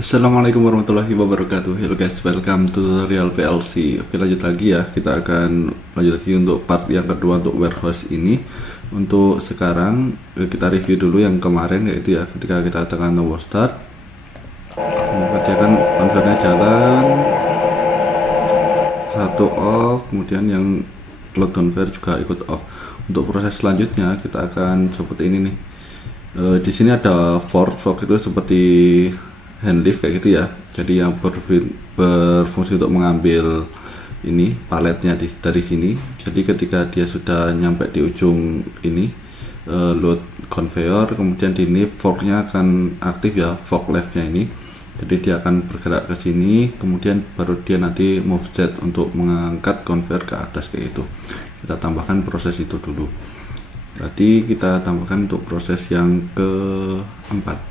Assalamualaikum warahmatullahi wabarakatuh. Hello guys, welcome to tutorial PLC. Oke, lanjut lagi ya. Kita akan lanjut lagi untuk part yang kedua untuk warehouse ini. Untuk sekarang kita review dulu yang kemarin, yaitu ya ketika kita tekan tombol start, maka dia akan konvernya jalan, satu off, kemudian yang load convert juga ikut off. Untuk proses selanjutnya kita akan seperti ini nih. Di sini ada fork itu seperti hand lift kayak gitu ya, jadi yang berfungsi untuk mengambil ini paletnya dari sini. Jadi ketika dia sudah nyampe di ujung ini load conveyor, kemudian di ini forknya akan aktif ya, fork leftnya ini. Jadi dia akan bergerak ke sini, kemudian baru dia nanti move set untuk mengangkat conveyor ke atas kayak itu. Kita tambahkan proses itu dulu. Berarti kita tambahkan untuk proses yang keempat.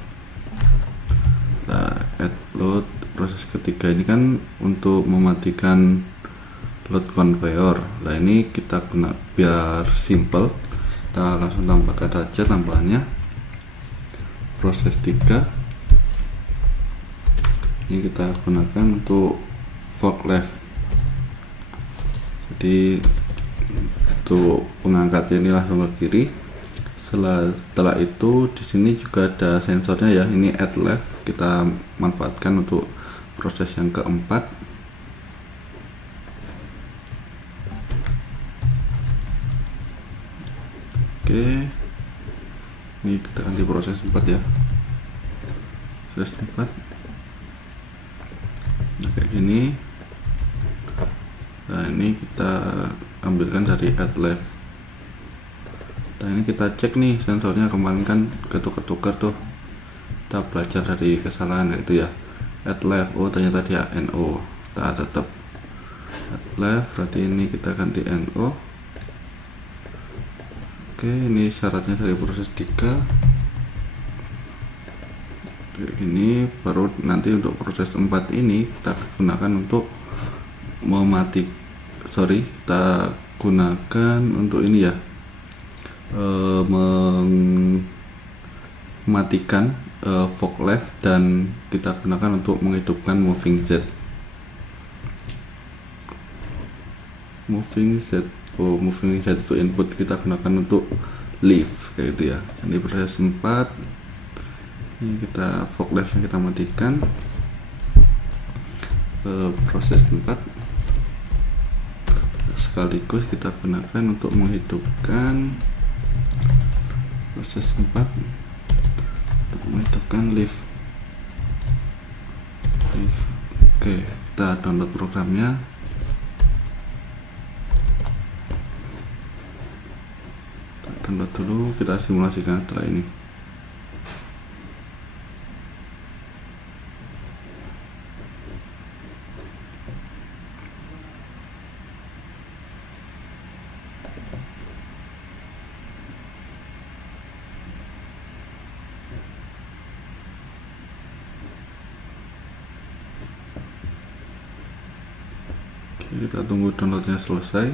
Add load proses ketiga ini kan untuk mematikan load conveyor. Nah ini kita guna biar simple, kita langsung tambahkan saja tambahannya proses 3 ini kita gunakan untuk fork left. Jadi untuk pengangkatnya ini langsung ke kiri. Setelah itu di sini juga ada sensornya ya, ini add left, kita manfaatkan untuk proses yang keempat. Oke, ini kita ganti proses 4 ya, proses 4. Nah, kayak gini. Nah ini kita ambilkan dari add left. Nah ini kita cek nih sensornya, kemarin kan ketukar-tukar tuh, kita belajar dari kesalahan itu ya. Add left, oh ternyata dia NO, kita tetap add left, berarti ini kita ganti NO. Oke, ini syaratnya dari proses 3 kayak gini. Baru nanti untuk proses 4 ini kita gunakan untuk kita gunakan untuk ini ya, mematikan fork left, dan kita gunakan untuk menghidupkan moving Z. Moving Z itu input, kita gunakan untuk lift kayak gitu ya. Jadi proses 4 ini kita fork left yang kita matikan, proses 4 sekaligus kita gunakan untuk menghidupkan proses 4 untuk menghidupkan lift. Oke, kita download programnya. Kita download dulu, kita simulasikan setelah ini. Kita tunggu downloadnya selesai.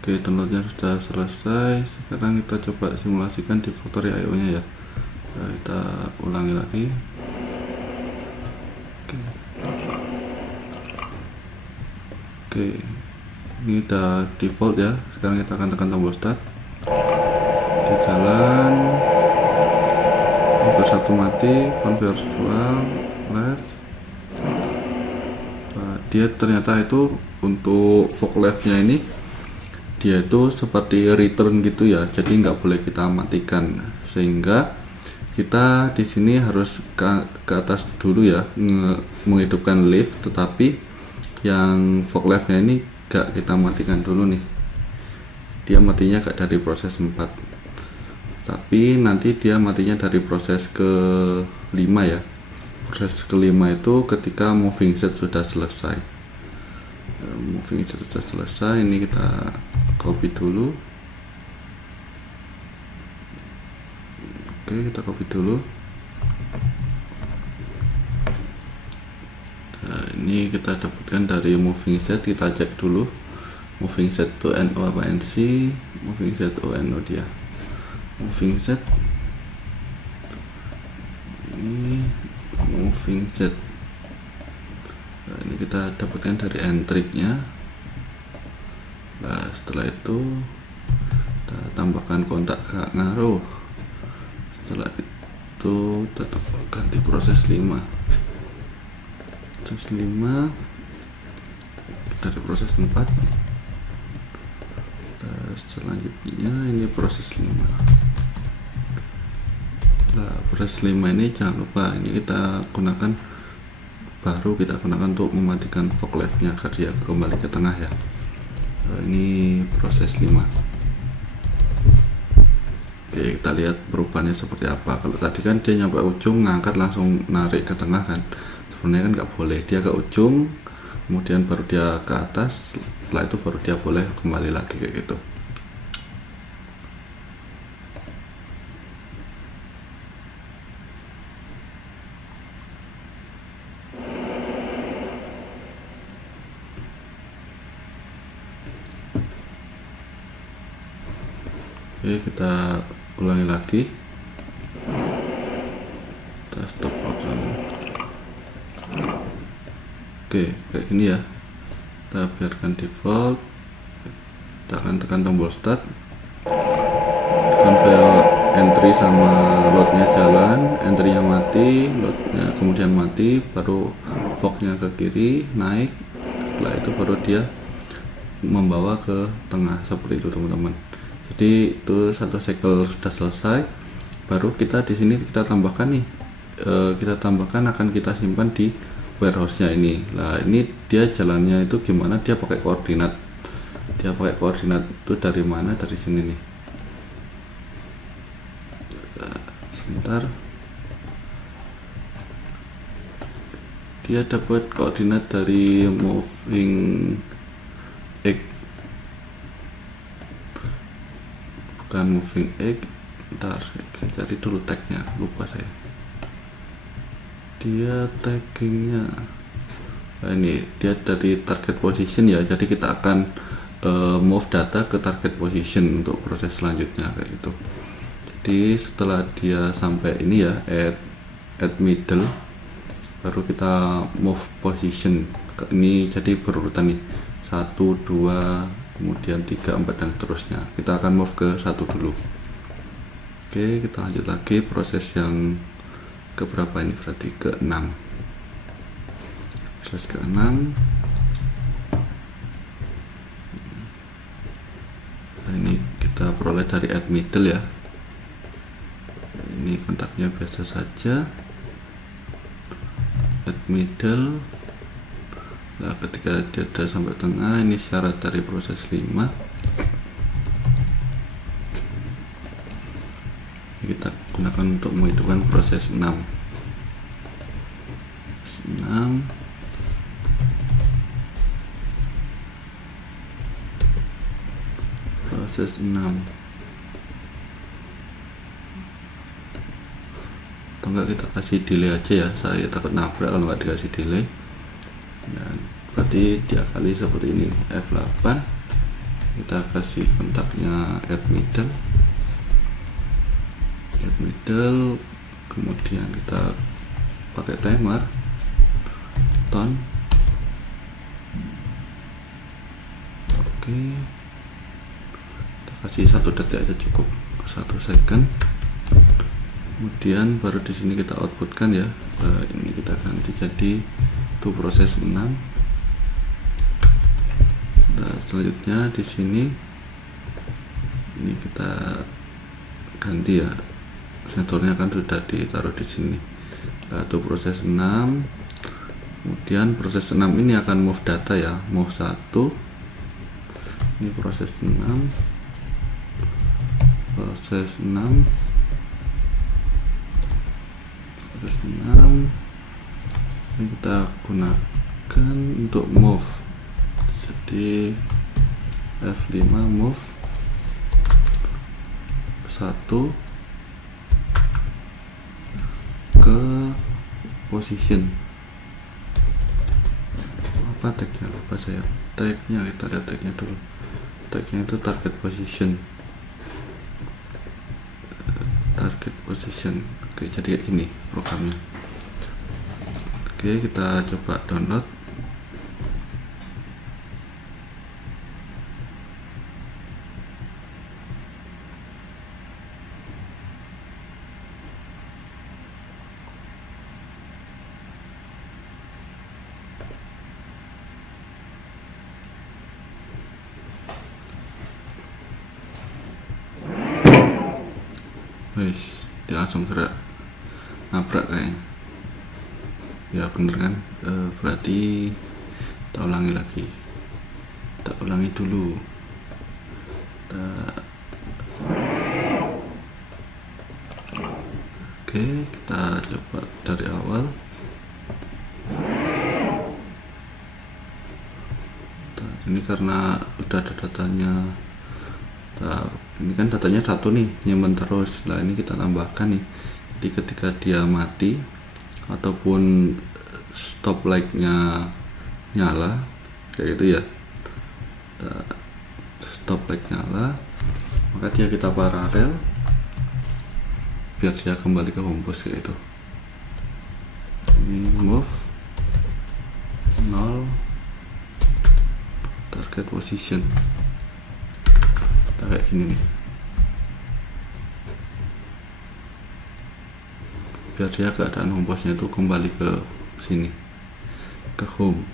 Oke, downloadnya sudah selesai. Sekarang kita coba simulasikan di factory IO nya ya. Nah, kita ulangi lagi. Oke, ini udah default ya. Sekarang kita akan tekan tombol start. Oke, jalan, conveyor 1 mati, conveyor 2 left. Dia ternyata itu untuk fork leftnya ini dia itu seperti return gitu ya, jadi nggak boleh kita matikan, sehingga kita di sini harus ke atas dulu ya, menghidupkan lift, tetapi yang fork leftnya ini nggak kita matikan dulu nih, dia matinya nggak dari proses 4, tapi nanti dia matinya dari proses ke-5 ya. Proses kelima itu ketika moving set sudah selesai. Moving set sudah selesai, ini kita copy dulu. Oke, kita copy dulu. Nah, ini kita dapatkan dari moving set, kita cek dulu. Moving set itu NO apa NC? Moving set NO dia. Moving set moving Z. Nah, ini kita dapatkan dari entry-nya. Nah, setelah itu kita tambahkan kontak gak ngaruh. Setelah itu tetap ganti proses 5. Proses 5 dari proses 4. Nah, selanjutnya ini proses 5. Nah, proses 5 ini jangan lupa ini kita gunakan, baru kita gunakan untuk mematikan fog lamp-nya agar dia kembali ke tengah ya. Nah, ini proses 5. Oke, kita lihat perubahannya seperti apa. Kalau tadi kan dia nyampe ujung ngangkat langsung narik ke tengah kan, sebenarnya kan nggak boleh, dia ke ujung kemudian baru dia ke atas, setelah itu baru dia boleh kembali lagi kayak gitu. Oke, kita ulangi lagi, kita stop option. Oke, kayak gini ya, kita biarkan default, kita akan tekan tombol start, tekan file entry sama loadnya jalan, entry-nya mati, loadnya kemudian mati, baru fognya ke kiri naik, setelah itu baru dia membawa ke tengah seperti itu teman-teman. Jadi itu satu cycle sudah selesai, baru kita di sini kita tambahkan nih, kita tambahkan akan kita simpan di warehouse-nya ini. Nah, ini dia jalannya itu gimana, dia pakai koordinat. Dia pakai koordinat itu dari mana? Dari sini nih. Sebentar. Dia dapat koordinat dari moving X. Bukan moving X. Bentar, cari dulu tagnya, lupa saya. Dia taggingnya, nah ini dia dari target position ya, jadi kita akan move data ke target position untuk proses selanjutnya kayak gitu. Jadi setelah dia sampai ini ya, add middle, baru kita move position ke ini, jadi berurutan nih 1, 2, kemudian 3, 4 dan terusnya. Kita akan move ke 1 dulu. Oke, kita lanjut lagi proses yang keberapa ini, berarti ke-6. Proses ke-6. Nah, ini kita peroleh dari add middle ya. Ini kontaknya biasa saja, add middle. Nah, ketika dia sudah sampai tengah, ini syarat dari proses 5. Kita gunakan untuk menghidupkan proses 6. Proses 6. Atau enggak kita kasih delay aja ya, saya takut nabrak kalau nggak dikasih delay. Dan berarti diakali seperti ini, F8. Kita kasih kontaknya add middle, kemudian kita pakai timer ton. Oke, kita kasih 1 detik aja cukup, 1 second. Kemudian baru di sini kita outputkan ya. Ini kita ganti jadi itu proses 6. Nah, selanjutnya di sini ini kita ganti ya, sensornya kan sudah ditaruh di sini. Nah, itu proses 6. Kemudian proses 6 ini akan move data ya, move 1. Ini proses 6. Proses 6. Proses 6. Ini kita gunakan untuk move. Jadi F5 move 1 ke position. Apa tagnya, lupa saya. Tagnya, kita lihat tagnya dulu. Tagnya itu target position. Target position. Oke, jadi kayak gini programnya. Oke, kita coba download. Wis, dia langsung gerak, nabrak kayaknya. Ya bener kan? Berarti kita ulangi lagi. Kita ulangi dulu. Oke, kita coba dari awal. Ini karena udah ada datanya. Ini kan datanya satu nih, nyimpen terus. Nah ini kita tambahkan nih, jadi ketika dia mati ataupun stop light-nya nyala kayak gitu ya, stop light nyala, maka dia kita paralel biar dia kembali ke homepost kayak gitu. Ini move 0 target position, kita kayak gini nih, biar dia keadaan hompostnya itu kembali ke sini, ke home.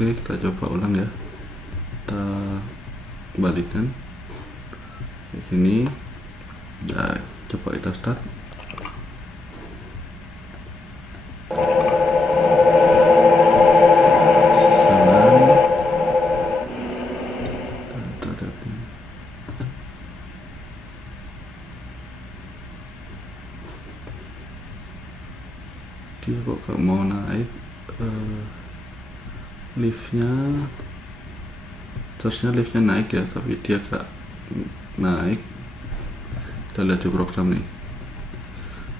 Oke, kita coba ulang ya, kita balikan kayak gini ya. Coba kita start. Dia kok gak mau naik, liftnya, seharusnya liftnya naik ya, tapi dia gak naik. Kita lihat di program nih,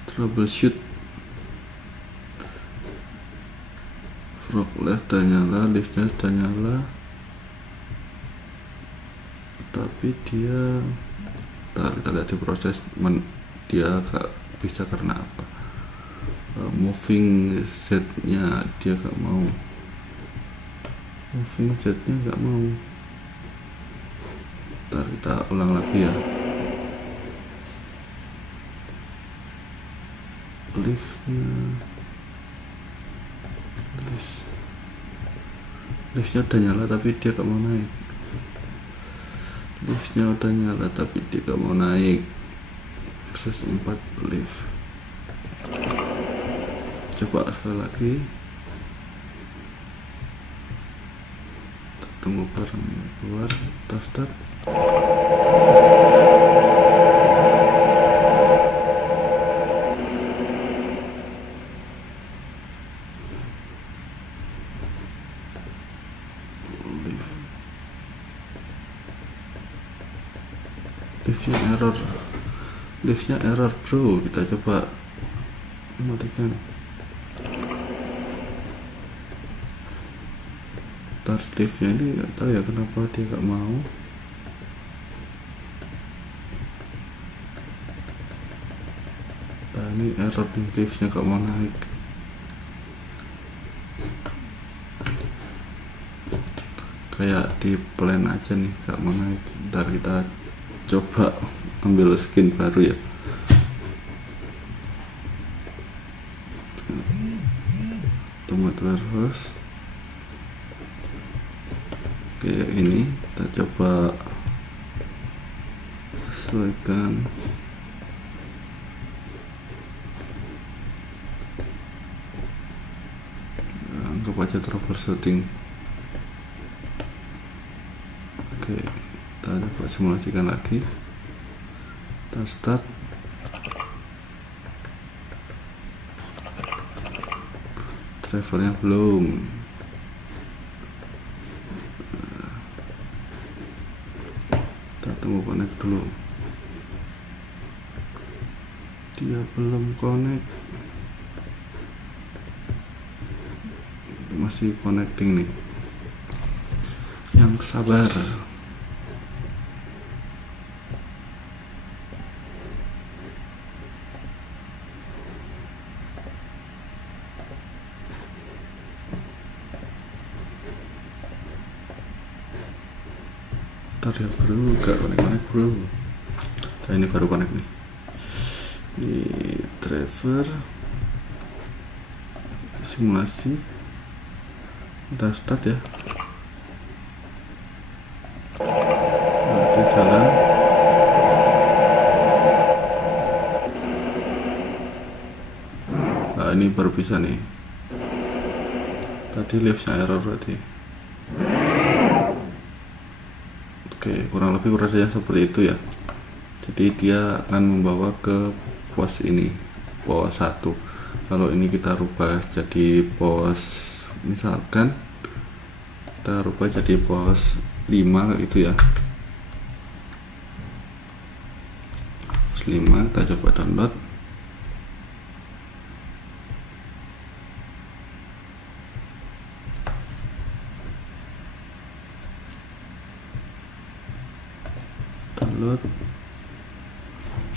troubleshoot, frog left udah nyala, liftnya sudah nyala, tapi dia, kita lihat di proses, dia gak bisa karena apa. Moving Z nya dia gak mau, moving Z nya gak mau. Ntar kita ulang lagi ya. Liftnya udah nyala tapi dia gak mau naik. Liftnya udah nyala tapi dia gak mau naik. Akses 4 lift. Coba sekali lagi. Tunggu barang keluar, kita start. Liftnya error bro, kita coba matikan. Ntar liftnya ini nggak tahu ya kenapa dia nggak mau. Nah ini error nih, liftnya nggak mau naik. Kayak di plan aja nih nggak mau naik. Ntar kita coba ambil skin baru ya. Tomat warehouse kayak ini, kita coba sesuaikan. Anggap aja troubleshooting. Oke, kita coba simulasikan lagi. Kita start. Drivernya belum. Kita tunggu connect dulu. dia belum connect, masih connecting nih, yang sabar. Ntar ya bro, gak connect bro. Nah, ini baru connect nih. Di driver simulasi, kita start ya. Nah, itu jalan. Nah, ini baru bisa nih. Tadi liftnya error berarti. Oke, kurang lebih prosesnya seperti itu ya. Jadi dia akan membawa ke pos ini, pos 1. Kalau ini kita rubah jadi pos, misalkan kita rubah jadi pos 5 gitu ya. Pos 5 kita coba download.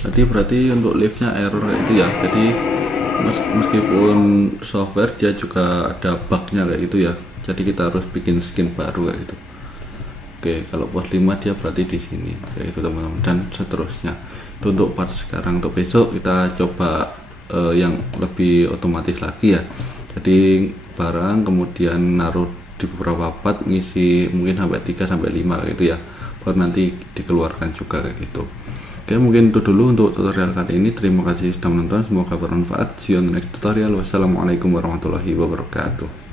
Jadi berarti untuk liftnya error kayak gitu ya. Jadi meskipun software dia juga ada bugnya kayak gitu ya. Jadi kita harus bikin skin baru kayak gitu. Oke, kalau pos 5 dia berarti di sini kayak itu teman-teman, dan seterusnya. Itu untuk part sekarang. Untuk besok kita coba yang lebih otomatis lagi ya. Jadi barang kemudian naruh di beberapa part, ngisi mungkin sampai 3 sampai 5 gitu ya, baru nanti dikeluarkan juga kayak gitu. Oke, mungkin itu dulu untuk tutorial kali ini. Terima kasih sudah menonton, semoga bermanfaat. See you on the next tutorial. Wassalamualaikum warahmatullahi wabarakatuh.